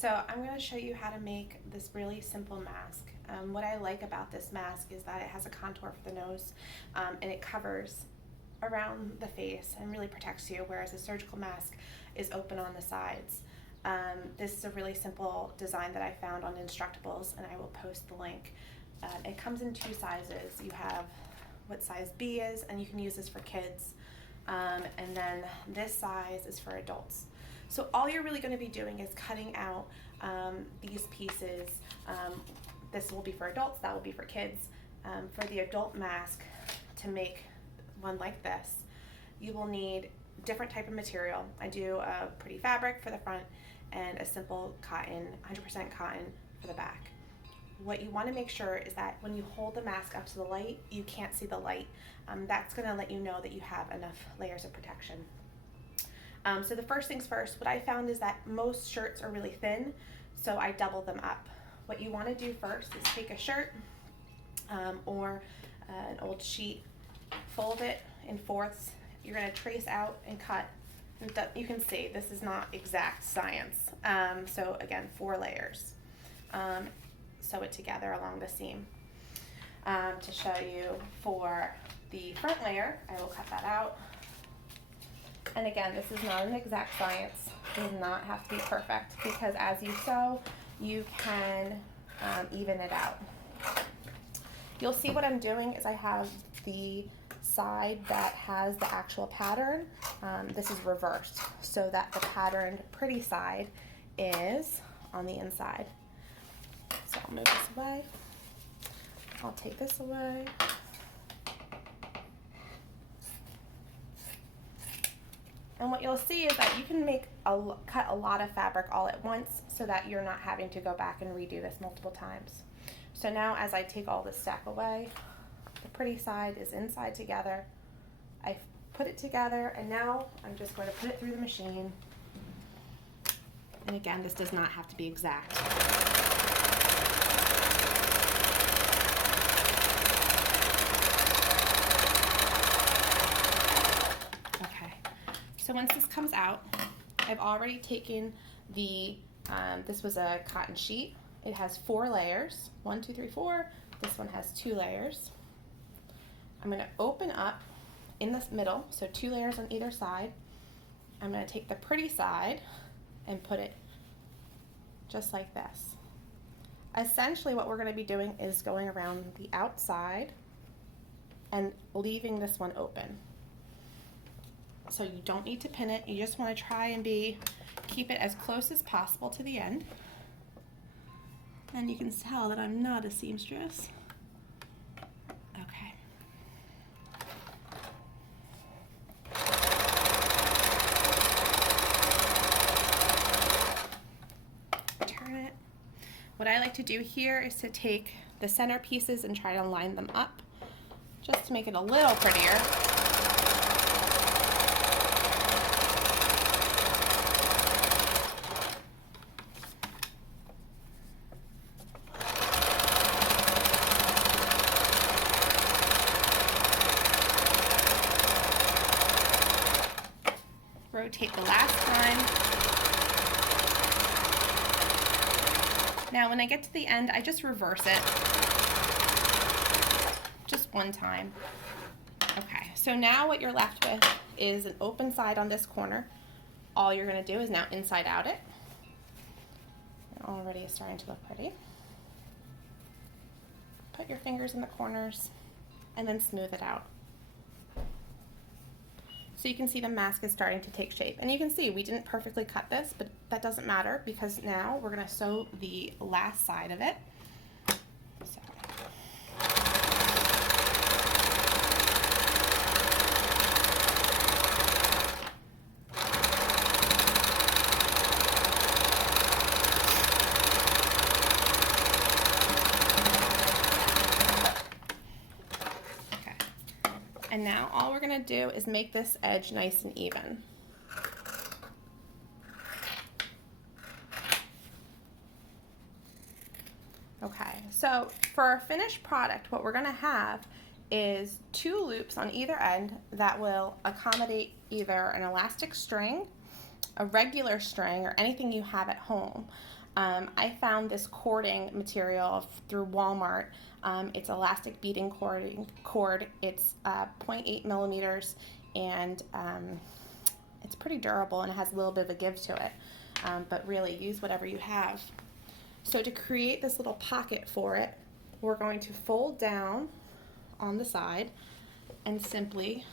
So I'm going to show you how to make this really simple mask. What I like about this mask is that it has a contour for the nose, and it covers around the face and really protects you, whereas a surgical mask is open on the sides. This is a really simple design that I found on Instructables, and I will post the link. It comes in two sizes. You have what size B is, and you can use this for kids, and then this size is for adults. So all you're really going to be doing is cutting out these pieces. This will be for adults, that will be for kids. For the adult mask, to make one like this, you will need different type of material. I do a pretty fabric for the front and a simple cotton, 100% cotton for the back. What you want to make sure is that when you hold the mask up to the light, you can't see the light. That's going to let you know that you have enough layers of protection. So the first things first, what I found is that most shirts are really thin, so I double them up. What you want to do first is take a shirt or an old sheet, fold it in fourths. You're going to trace out and cut. You can see this is not exact science. So again, 4 layers. Sew it together along the seam. To show you for the front layer, I will cut that out. And again, this is not an exact science. It does not have to be perfect, because as you sew, you can even it out. You'll see what I'm doing is I have the side that has the actual pattern. This is reversed, so that the patterned pretty side is on the inside. So I'll move this away. I'll take this away. And what you'll see is that you can cut a lot of fabric all at once, so that you're not having to go back and redo this multiple times. So now as I take all this stack away, the pretty side is inside together. I put it together, and now I'm just going to put it through the machine. And again, this does not have to be exact. So once this comes out, I've already taken the, this was a cotton sheet. It has 4 layers, 1, 2, 3, 4. This one has 2 layers. I'm going to open up in this middle, so 2 layers on either side. I'm going to take the pretty side and put it just like this. Essentially what we're going to be doing is going around the outside and leaving this one open. So you don't need to pin it, you just want to try and keep it as close as possible to the end. And you can tell that I'm not a seamstress. Okay. Turn it. What I like to do here is to take the center pieces and try to line them up, just to make it a little prettier. Rotate the last time. Now when I get to the end, I just reverse it. Just one time. Okay, so now what you're left with is an open side on this corner. All you're going to do is now inside out it. It already is starting to look pretty. Put your fingers in the corners and then smooth it out. So you can see the mask is starting to take shape. And you can see we didn't perfectly cut this, but that doesn't matter, because now we're going to sew the last side of it. So. And now all we're going to do is make this edge nice and even. Okay, so for our finished product, what we're going to have is 2 loops on either end that will accommodate either an elastic string, a regular string, or anything you have at home. I found this cording material through Walmart. It's elastic beading cord. It's 0.8 millimeters, and it's pretty durable, and it has a little bit of a give to it. But really, use whatever you have. So to create this little pocket for it, we're going to fold down on the side and simply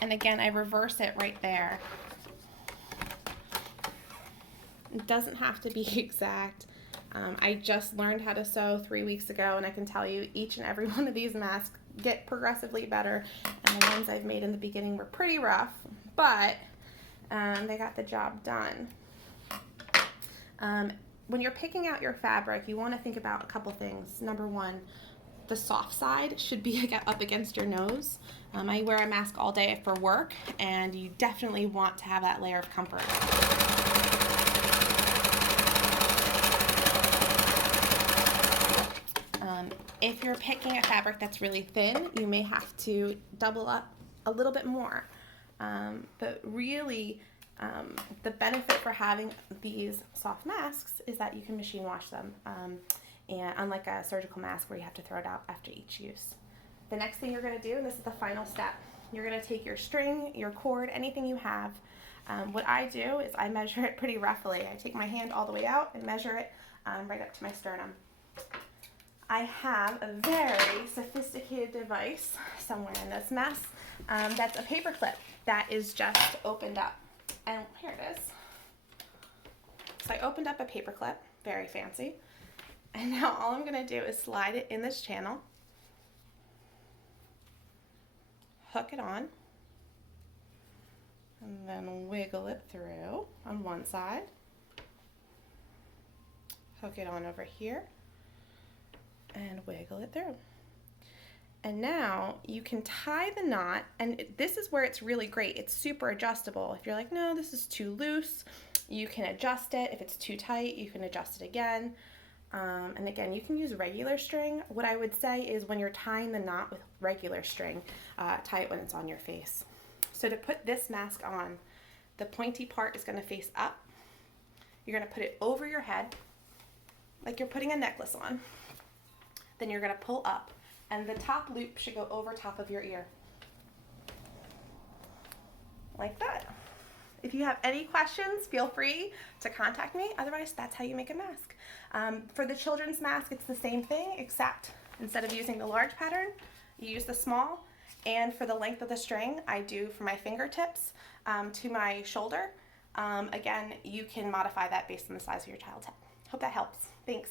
and again, I reverse it right there. It doesn't have to be exact. I just learned how to sew 3 weeks ago, and I can tell you each and every one of these masks get progressively better, and the ones I've made in the beginning were pretty rough, but they got the job done. When you're picking out your fabric, you want to think about a couple things. Number one, the soft side should be up against your nose. I wear a mask all day for work, and you definitely want to have that layer of comfort. If you're picking a fabric that's really thin, you may have to double up a little bit more. But really, the benefit for having these soft masks is that you can machine wash them, and unlike a surgical mask where you have to throw it out after each use. The next thing you're going to do, and this is the final step, you're going to take your string, your cord, anything you have. What I do is I measure it pretty roughly. I take my hand all the way out and measure it right up to my sternum. I have a very sophisticated device somewhere in this mess. That's a paper clip that is just opened up. And here it is. So I opened up a paper clip, very fancy. And now all I'm gonna do is slide it in this channel, hook it on, and then wiggle it through on one side, hook it on over here, and wiggle it through. And now you can tie the knot, and this is where it's really great. It's super adjustable. If you're like, no, this is too loose, you can adjust it. If it's too tight, you can adjust it again. And again, you can use regular string. What I would say is when you're tying the knot with regular string, tie it when it's on your face. So to put this mask on, the pointy part is going to face up. You're going to put it over your head, like you're putting a necklace on. Then you're going to pull up, and the top loop should go over top of your ear. Like that. If you have any questions, feel free to contact me. Otherwise, that's how you make a mask. For the children's mask, it's the same thing, except instead of using the large pattern, you use the small. And for the length of the string, I do from my fingertips to my shoulder. Again, you can modify that based on the size of your child's head. Hope that helps. Thanks.